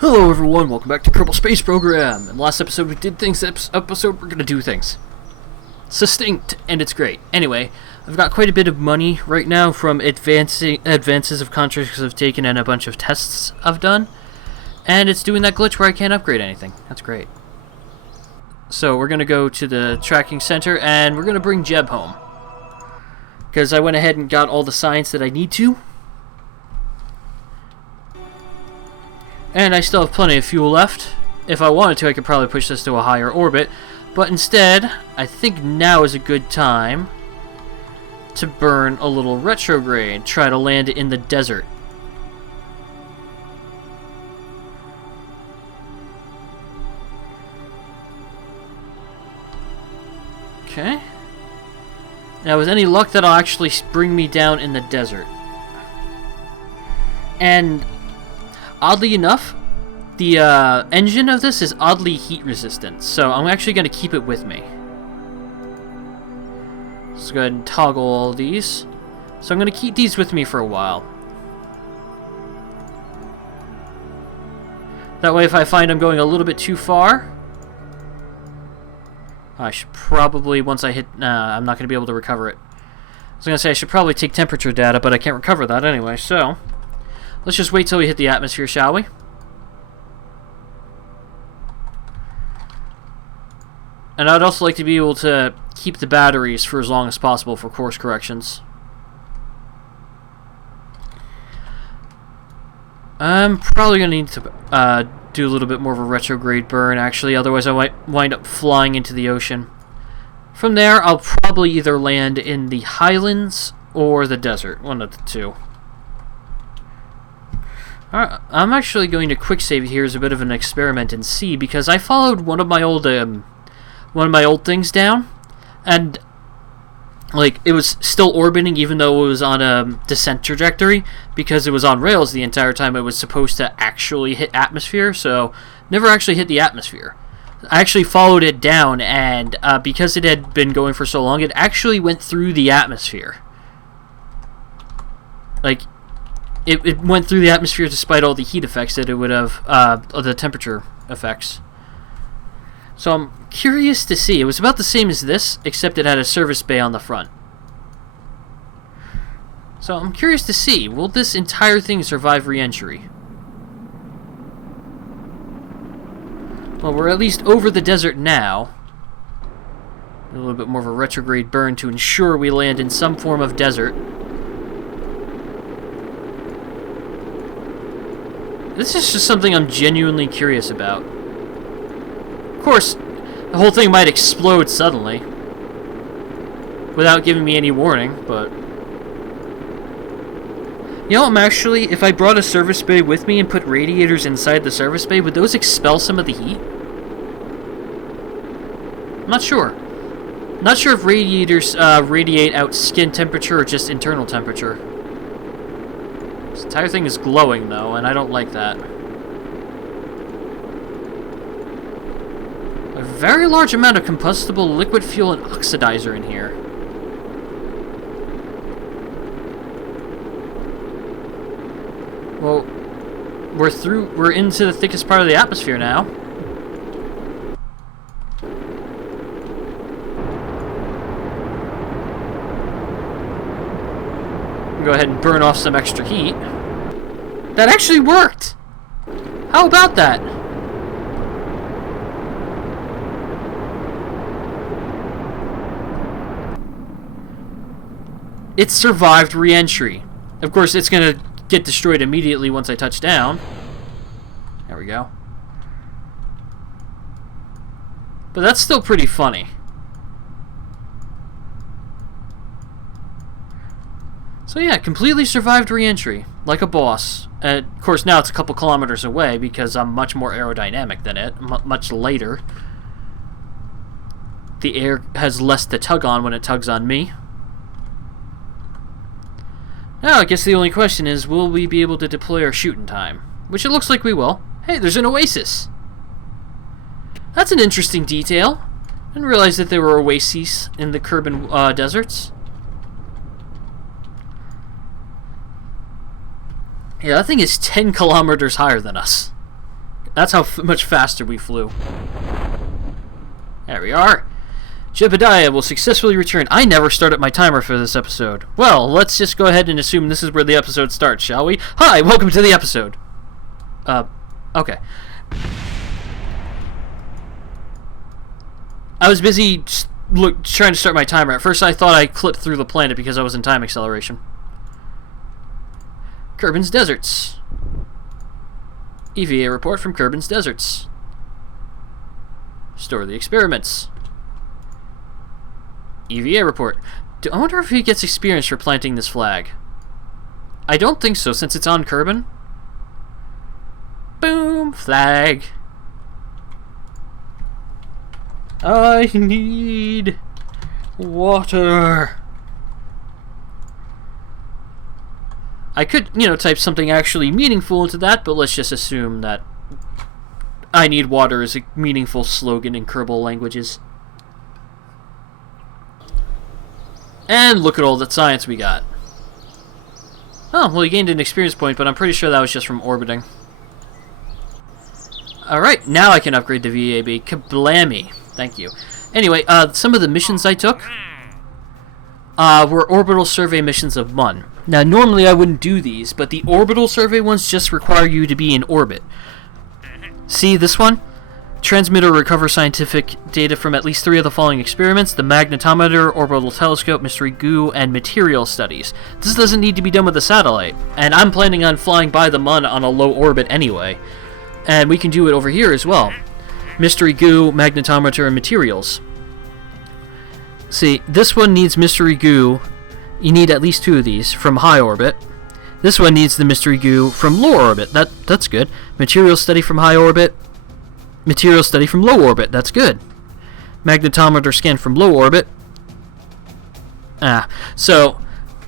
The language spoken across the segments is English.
Hello everyone, welcome back to Kerbal Space Program. In the last episode we did things, this episode we're gonna do things. Succinct, and it's great. Anyway, I've got quite a bit of money right now from advances of contracts I've taken and a bunch of tests I've done. And it's doing that glitch where I can't upgrade anything. That's great. So we're gonna go to the tracking center and we're gonna bring Jeb home. Because I went ahead and got all the science that I need to. And I still have plenty of fuel left. If I wanted to, I could probably push this to a higher orbit. But instead, I think now is a good time to burn a little retrograde. Try to land it in the desert. Okay. Now, with any luck, that'll actually bring me down in the desert. And oddly enough, the engine of this is oddly heat resistant, so I'm actually going to keep it with me. Let's go ahead and toggle all these. So I'm going to keep these with me for a while. That way, if I find I'm going a little bit too far, I should probably, once I hit, I'm not going to be able to recover it. I was going to say I should probably take temperature data, but I can't recover that anyway, so let's just wait till we hit the atmosphere, shall we? And I'd also like to be able to keep the batteries for as long as possible for course corrections. I'm probably going to need to do a little bit more of a retrograde burn, actually, otherwise I might wind up flying into the ocean. From there, I'll probably either land in the highlands or the desert, one of the two. Alright, I'm actually going to quick save here as a bit of an experiment and see, because I followed one of my old things down, and like it was still orbiting even though it was on a descent trajectory, because it was on rails the entire time it was supposed to actually hit atmosphere, so never actually hit the atmosphere. I actually followed it down, and because it had been going for so long, it actually went through the atmosphere. Like, it went through the atmosphere despite all the heat effects that it would have, the temperature effects. So I'm curious to see. It was about the same as this, except it had a service bay on the front. So I'm curious to see, will this entire thing survive re-entry? Well, we're at least over the desert now. A little bit more of a retrograde burn to ensure we land in some form of desert. This is just something I'm genuinely curious about. Of course, the whole thing might explode suddenly, without giving me any warning, but you know, I'm actually, if I brought a service bay with me and put radiators inside the service bay, would those expel some of the heat? I'm not sure. Not sure if radiators radiate out skin temperature or just internal temperature. This entire thing is glowing, though, and I don't like that. A very large amount of combustible liquid fuel and oxidizer in here. Well, we're into the thickest part of the atmosphere now. Go ahead and burn off some extra heat. That actually worked! How about that? It survived re-entry. Of course, it's going to get destroyed immediately once I touch down. There we go. But that's still pretty funny. So yeah, completely survived re-entry, like a boss. Of course, now it's a couple kilometers away because I'm much more aerodynamic than it, much lighter. The air has less to tug on when it tugs on me. Now, I guess the only question is, will we be able to deploy our shoot in time? Which it looks like we will. Hey, there's an oasis! That's an interesting detail. I didn't realize that there were oases in the Kerbal deserts. Yeah, that thing is 10 kilometers higher than us. That's how much faster we flew. There we are. Jebediah will successfully return. I never started my timer for this episode. Well, let's just go ahead and assume this is where the episode starts, shall we? Hi, welcome to the episode. Okay. I was busy trying to start my timer. At first I thought I clipped through the planet because I was in time acceleration. Kerbals Deserts. EVA report from Kerbals Deserts. Store the experiments. EVA report. I wonder if he gets experience for planting this flag. I don't think so, since it's on Kerbin. Boom! Flag. I need water. I could, type something actually meaningful into that, but let's just assume that I need water is a meaningful slogan in Kerbal languages. And look at all that science we got. Oh, well, you gained an experience point, but I'm pretty sure that was just from orbiting. Alright, now I can upgrade the VAB. Kablammy. Thank you. Anyway, some of the missions I took were orbital survey missions of Mun. Now, normally I wouldn't do these, but the orbital survey ones just require you to be in orbit. See this one? Transmit or recover scientific data from at least 3 of the following experiments: the magnetometer, orbital telescope, mystery goo, and material studies. This doesn't need to be done with a satellite, and I'm planning on flying by the Mun on a low orbit anyway. And we can do it over here as well. Mystery goo, magnetometer, and materials. See, this one needs mystery goo. You need at least 2 of these from high orbit. This one needs the mystery goo from low orbit. That's good. Material study from high orbit. Material study from low orbit. That's good. Magnetometer scan from low orbit. So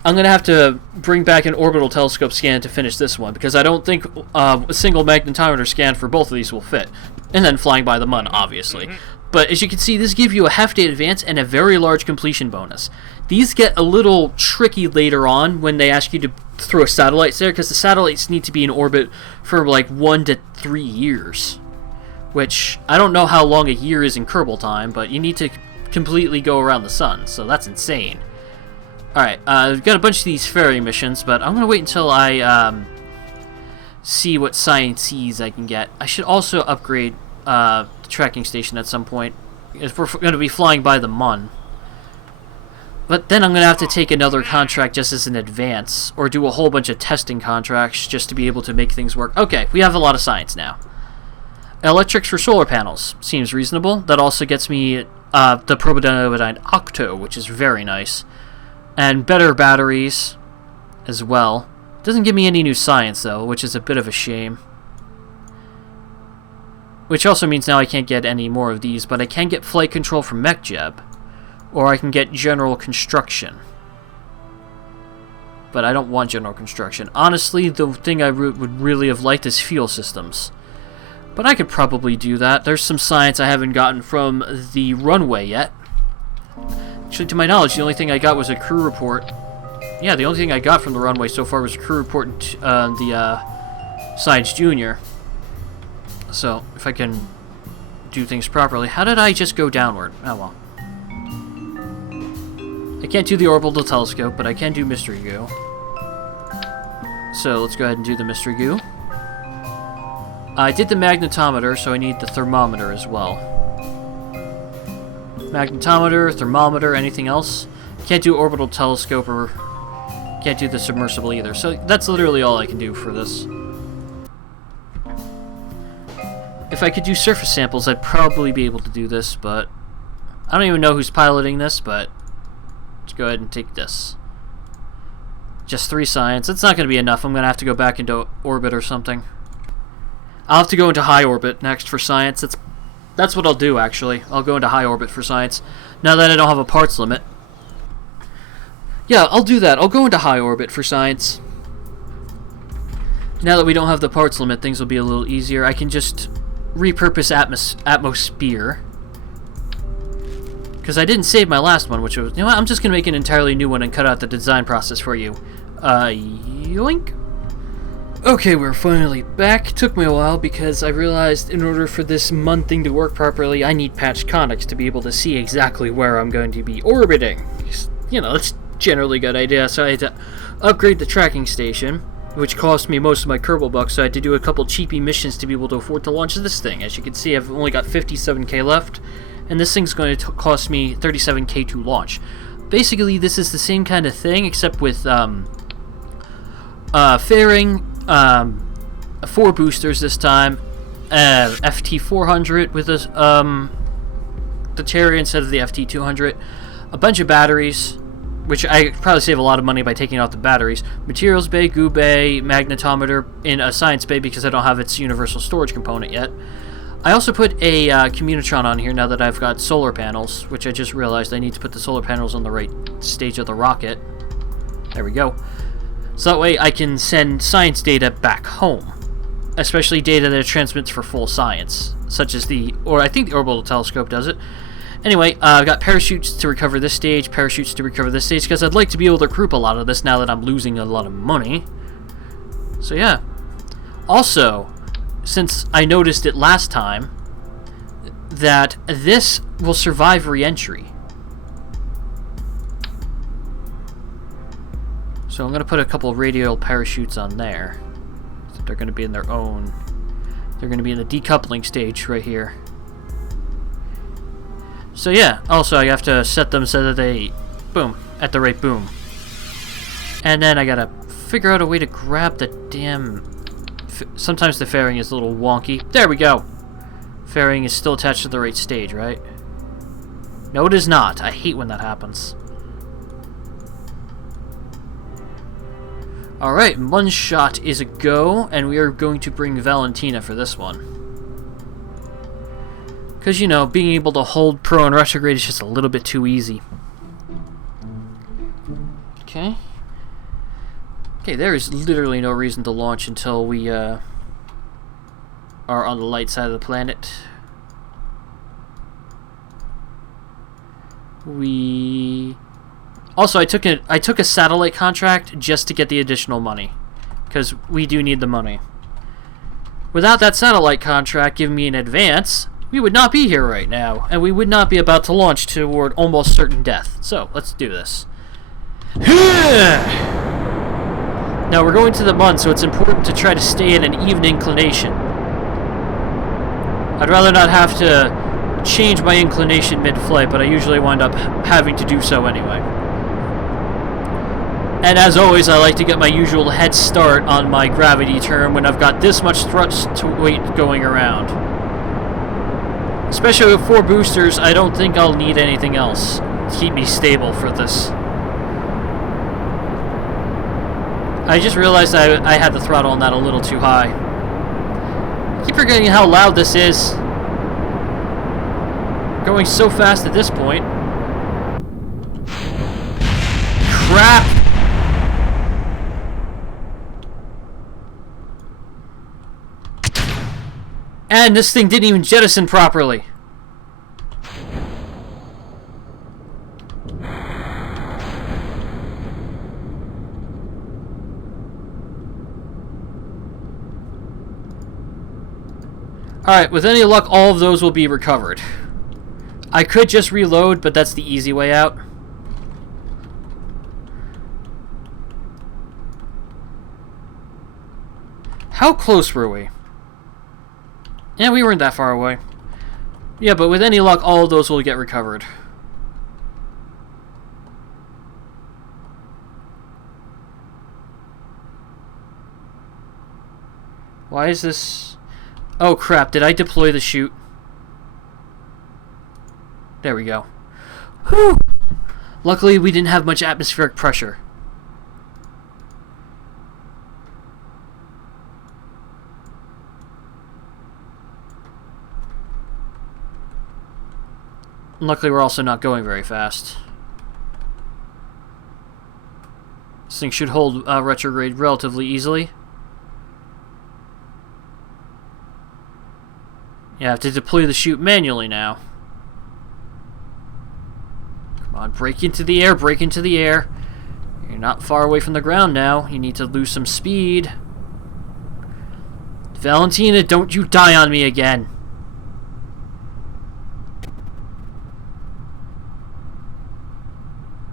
I'm going to have to bring back an orbital telescope scan to finish this one, because I don't think a single magnetometer scan for both of these will fit. And then flying by the Mun, obviously. But as you can see, this gives you a half-day advance and a very large completion bonus. These get a little tricky later on when they ask you to throw satellites there, because the satellites need to be in orbit for like 1 to 3 years. Which, I don't know how long a year is in Kerbal time, but you need to completely go around the sun, so that's insane. Alright, we've got a bunch of these ferry missions, but I'm going to wait until I see what sciences I can get. I should also upgrade the tracking station at some point, if we're going to be flying by the Mun. But then I'm going to have to take another contract just as an advance, or do a whole bunch of testing contracts just to be able to make things work. Okay, we have a lot of science now. Electrics for solar panels seems reasonable. That also gets me the Probedanodine Octo, which is very nice. And better batteries as well. Doesn't give me any new science, though, which is a bit of a shame. Which also means now I can't get any more of these, but I can get flight control from Mechjeb. Or I can get general construction. But I don't want general construction. Honestly, the thing I would really have liked is fuel systems. But I could probably do that. There's some science I haven't gotten from the runway yet. Actually, to my knowledge, the only thing I got was a crew report. Yeah, the only thing I got from the runway so far was a crew report on the Science Junior. So, if I can do things properly. How did I just go downward? Oh, well. I can't do the orbital telescope, but I can do mystery goo. So, let's go ahead and do the mystery goo. I did the magnetometer, so I need the thermometer as well. Magnetometer, thermometer, anything else? Can't do orbital telescope or can't do the submersible either. So that's literally all I can do for this. If I could do surface samples, I'd probably be able to do this, but I don't even know who's piloting this, but let's go ahead and take this. Just 3 science. It's not going to be enough. I'm going to have to go back into orbit or something. I'll have to go into high orbit next for science. That's what I'll do, actually. I'll go into high orbit for science, now that I don't have a parts limit. Yeah, I'll do that. I'll go into high orbit for science. Now that we don't have the parts limit, things will be a little easier. I can just repurpose atmosphere. Because I didn't save my last one, which was... You know what? I'm just going to make an entirely new one and cut out the design process for you. Yoink. Okay, we're finally back. Took me a while because I realized in order for this MUN thing to work properly, I need patched conics to be able to see exactly where I'm going to be orbiting. You know, that's generally a good idea, so I had to upgrade the tracking station, which cost me most of my Kerbal bucks, so I had to do a couple cheapy missions to be able to afford to launch this thing. As you can see, I've only got 57k left, and this thing's going to cost me 37k to launch. Basically, this is the same kind of thing, except with fairing, 4 boosters this time, FT400 with the Terra instead of the FT200, a bunch of batteries, which I could probably save a lot of money by taking out the batteries, materials bay, goo bay, magnetometer in a science bay because I don't have its universal storage component yet. I also put a Communitron on here now that I've got solar panels, which I just realized I need to put the solar panels on the right stage of the rocket. There we go. So that way I can send science data back home, especially data that it transmits for full science, such as I think the Orbital telescope does it. Anyway, I've got parachutes to recover this stage, parachutes to recover this stage, because I'd like to be able to group a lot of this now that I'm losing a lot of money. So yeah. Also, since I noticed it last time, that this will survive re-entry. So I'm going to put a couple of radial parachutes on there. So they're going to be in their own... They're going to be in the decoupling stage right here. So yeah, also I have to set them so that they... Boom. At the right boom. And then I got to figure out a way to grab the damn... Sometimes the fairing is a little wonky. There we go! Fairing is still attached to the right stage, right? No, it is not. I hate when that happens. Alright, one shot is a go, and we are going to bring Valentina for this one. Because, you know, being able to hold Pro and Retrograde is just a little bit too easy. Okay. Okay, there is literally no reason to launch until we are on the light side of the planet. Also, I took a satellite contract just to get the additional money, because we do need the money. Without that satellite contract giving me an advance, we would not be here right now, and we would not be about to launch toward almost certain death. So, let's do this. Now, we're going to the MUN, so it's important to try to stay at an even inclination. I'd rather not have to change my inclination mid-flight, but I usually wind up having to do so anyway. And as always, I like to get my usual head start on my gravity turn when I've got this much thrust to weight going around. Especially with 4 boosters, I don't think I'll need anything else to keep me stable for this. I just realized I had the throttle on that a little too high. I keep forgetting how loud this is. Going so fast at this point. Crap! And this thing didn't even jettison properly. Alright, with any luck, all of those will be recovered. I could just reload, but that's the easy way out. How close were we? Yeah, we weren't that far away. Yeah, but with any luck, all of those will get recovered. Why is this... Oh crap, did I deploy the chute? There we go. Whew! Luckily, we didn't have much atmospheric pressure. Luckily, we're also not going very fast. This thing should hold retrograde relatively easily. You have to deploy the chute manually now. Come on, break into the air, break into the air. You're not far away from the ground now. You need to lose some speed. Valentina, don't you die on me again.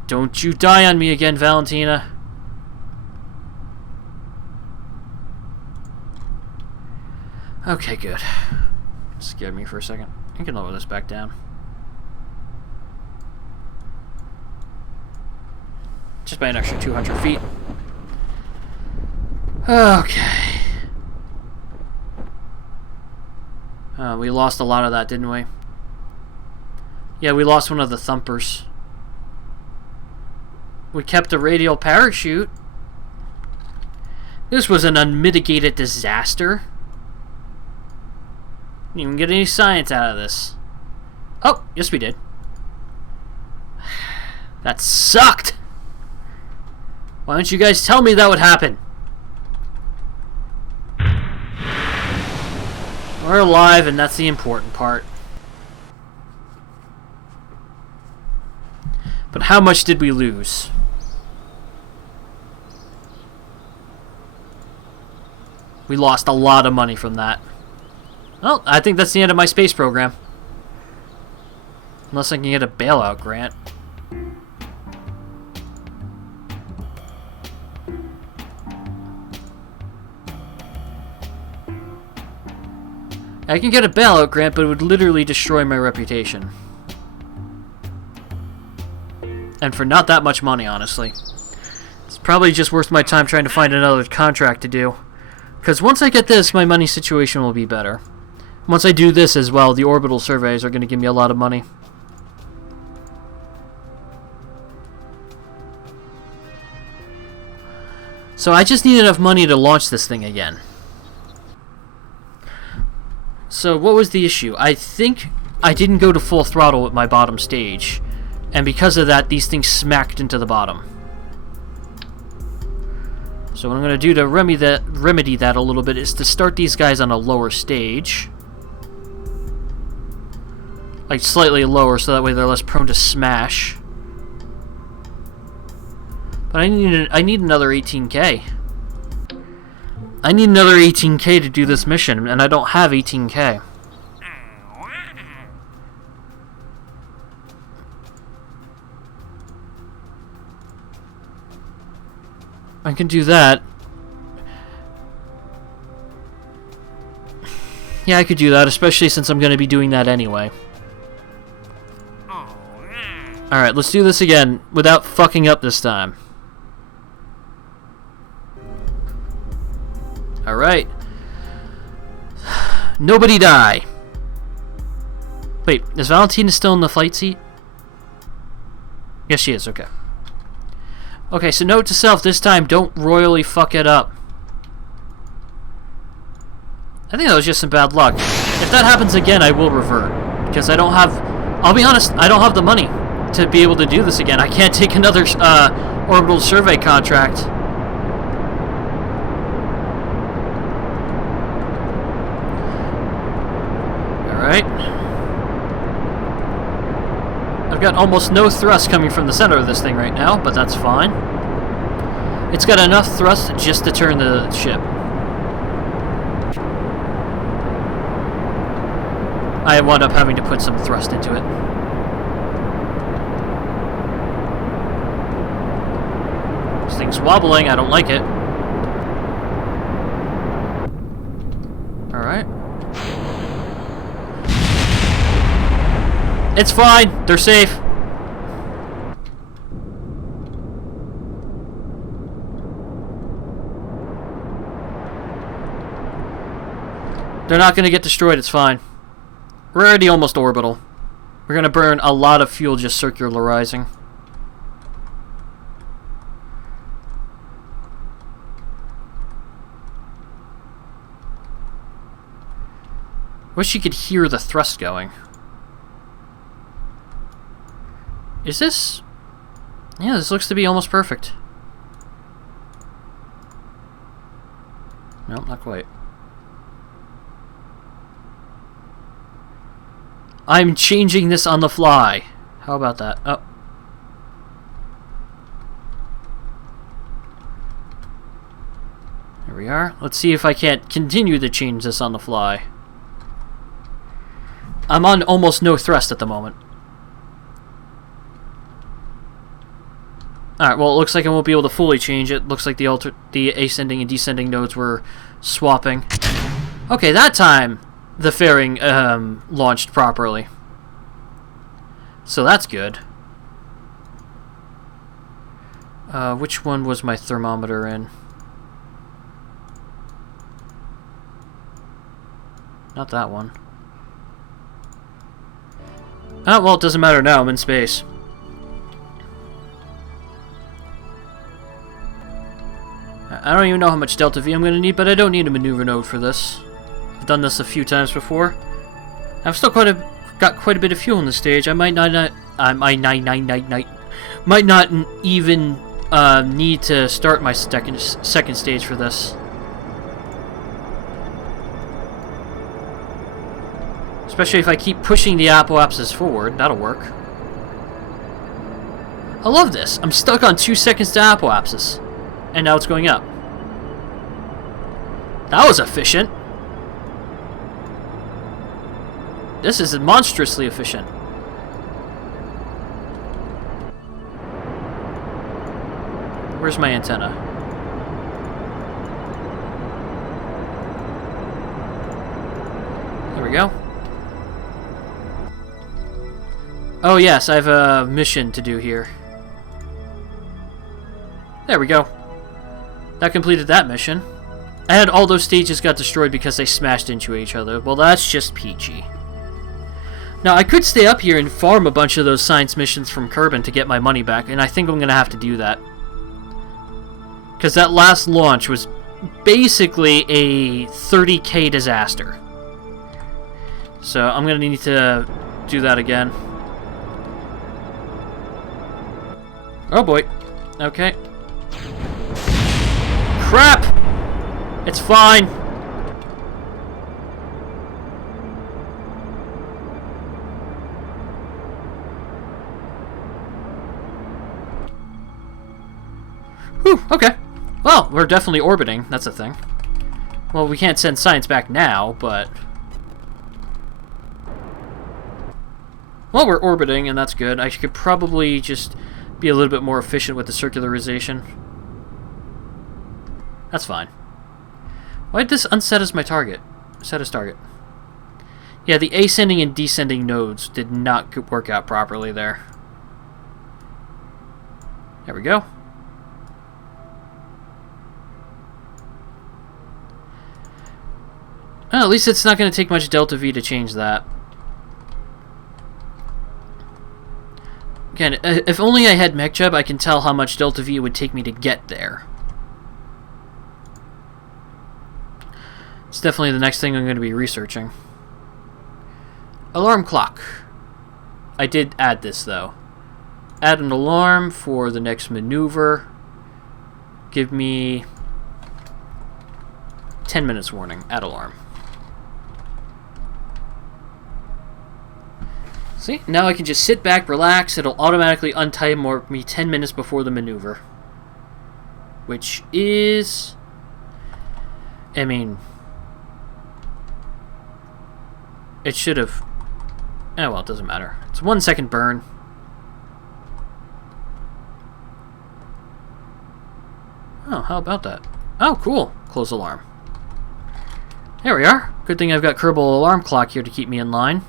Don't you die on me again, Valentina. Okay, good. Scared me for a second. I can lower this back down. Just by an extra 200 feet. Okay. We lost a lot of that, didn't we? Yeah, we lost one of the thumpers. We kept a radial parachute. This was an unmitigated disaster. Didn't even get any science out of this. Oh, yes we did. That sucked! Why don't you guys tell me that would happen? We're alive, and that's the important part. But how much did we lose? We lost a lot of money from that. Well, I think that's the end of my space program. Unless I can get a bailout grant. I can get a bailout grant, but it would literally destroy my reputation. And for not that much money, honestly. It's probably just worth my time trying to find another contract to do. Because once I get this, my money situation will be better. Once I do this as well, the orbital surveys are going to give me a lot of money. So I just need enough money to launch this thing again. So what was the issue? I think I didn't go to full throttle with my bottom stage. And because of that, these things smacked into the bottom. So what I'm going to do to remedy that a little bit is to start these guys on a lower stage. Like slightly lower, so that way they're less prone to smash. But I need another 18K. I need another 18K to do this mission, and I don't have 18K. I can do that. Yeah, I could do that, especially since I'm going to be doing that anyway. Alright, let's do this again without fucking up this time. Alright. Nobody die. Wait, is Valentina still in the flight seat? Yes, she is, okay. Okay, so note to self, this time, don't royally fuck it up. I think that was just some bad luck. If that happens again, I will revert. Because I don't have... I'll be honest, I don't have the money to be able to do this again. I can't take another orbital survey contract. Alright. I've got almost no thrust coming from the center of this thing right now, but that's fine. It's got enough thrust just to turn the ship. I wound up having to put some thrust into it. This thing's wobbling, I don't like it. Alright. It's fine, they're safe. They're not going to get destroyed, it's fine. We're already almost orbital. We're going to burn a lot of fuel just circularizing. Wish you could hear the thrust going. Is this... Yeah, this looks to be almost perfect. Nope, not quite. I'm changing this on the fly. How about that? Oh. There we we are. Let's see if I can't continue to change this on the fly. I'm on almost no thrust at the moment. Alright, well, it looks like I won't be able to fully change it. Looks like the ascending and descending nodes were swapping. Okay, that time the fairing launched properly. So that's good. Which one was my thermometer in? Not that one. Oh, well, it doesn't matter now. I'm in space. I don't even know how much delta V I'm going to need, but I don't need a maneuver node for this. I've done this a few times before. I've still got quite a bit of fuel in the stage. I might not even need to start my second stage for this. Especially if I keep pushing the apoapsis forward. That'll work. I love this. I'm stuck on 2 seconds to apoapsis. And now it's going up. That was efficient. This is monstrously efficient. Where's my antenna? There we go. Oh yes, I have a mission to do here. There we go. That completed that mission. I had all those stages got destroyed because they smashed into each other. Well, that's just peachy. Now, I could stay up here and farm a bunch of those science missions from Kerbin to get my money back, and I think I'm going to have to do that. Because that last launch was basically a 30k disaster. So, I'm going to need to do that again. Oh boy. Okay. Crap! It's fine. Whew, okay. Well, we're definitely orbiting. That's a thing. Well, we can't send science back now, but... well, we're orbiting, and that's good. I could probably just be a little bit more efficient with the circularization. That's fine. Why did this unset as my target? Set as target. Yeah, the ascending and descending nodes did not work out properly there. There we go. Well, at least it's not going to take much delta V to change that. Again, if only I had Mechjeb, I can tell how much delta V it would take me to get there. It's definitely the next thing I'm going to be researching. Alarm clock. I did add this, though. Add an alarm for the next maneuver. Give me 10 minutes warning. Add alarm. See? Now I can just sit back, relax. It'll automatically untimer me 10 minutes before the maneuver. Which is... I mean... it should have... oh, well, it doesn't matter. It's 1 second burn. Oh, how about that? Oh, cool. Close alarm. There we are. Good thing I've got Kerbal alarm clock here to keep me in line.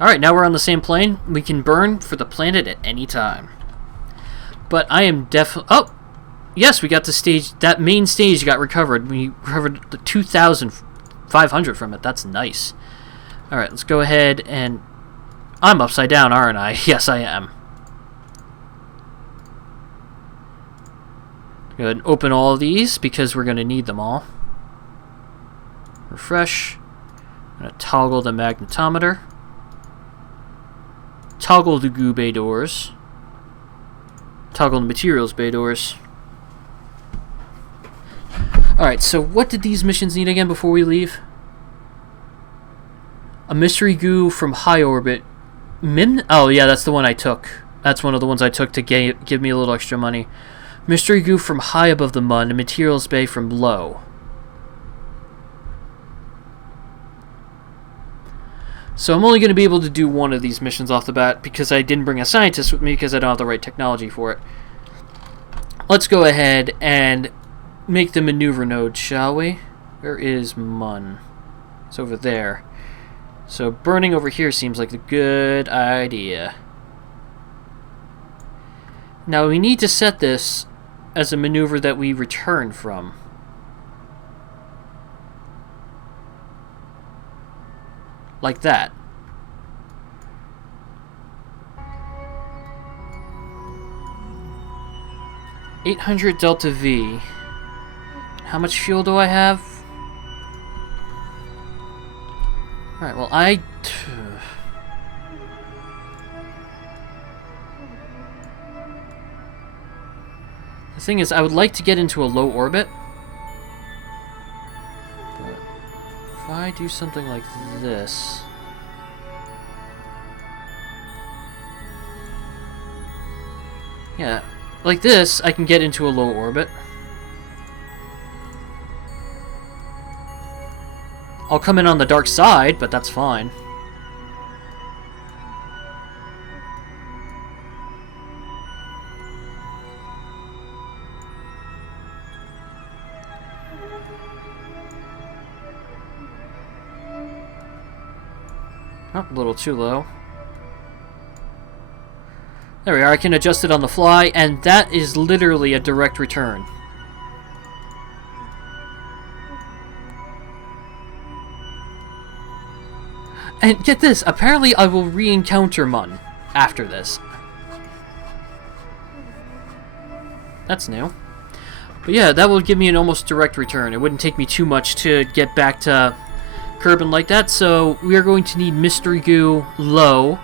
Alright, now we're on the same plane. We can burn for the planet at any time. But I am definitely... oh! Yes, we got the stage... that main stage got recovered. We recovered the 2,500 from it. That's nice. Alright, let's go ahead and... I'm upside down, aren't I? Yes, I am. Go ahead and open all of these because we're going to need them all. Refresh. I'm going to toggle the magnetometer. Toggle the goo bay doors. Toggle the materials bay doors. Alright, so what did these missions need again before we leave? A mystery goo from high orbit. Oh yeah, that's the one I took. That's one of the ones I took to give me a little extra money. Mystery goo from high above the Mun, and materials bay from low. So I'm only going to be able to do one of these missions off the bat because I didn't bring a scientist with me because I don't have the right technology for it. Let's go ahead and make the maneuver node, shall we? Where is Mun? It's over there. So burning over here seems like a good idea. Now we need to set this as a maneuver that we return from. Like that. $800 delta V. How much fuel do I have? Alright, well the thing is, I would like to get into a low orbit. But if I do something like this... Yeah, like this, I can get into a low orbit. I'll come in on the dark side, but that's fine. Oh, a little too low. There we are, I can adjust it on the fly, and that is literally a direct return. And get this, apparently I will re-encounter Mun after this. That's new. But yeah, that will give me an almost direct return. It wouldn't take me too much to get back to Kerbin like that, so we are going to need Mystery Goo low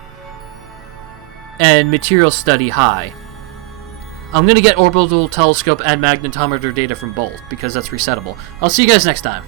and Material Study high. I'm going to get Orbital Telescope and Magnetometer data from both, because that's resettable. I'll see you guys next time.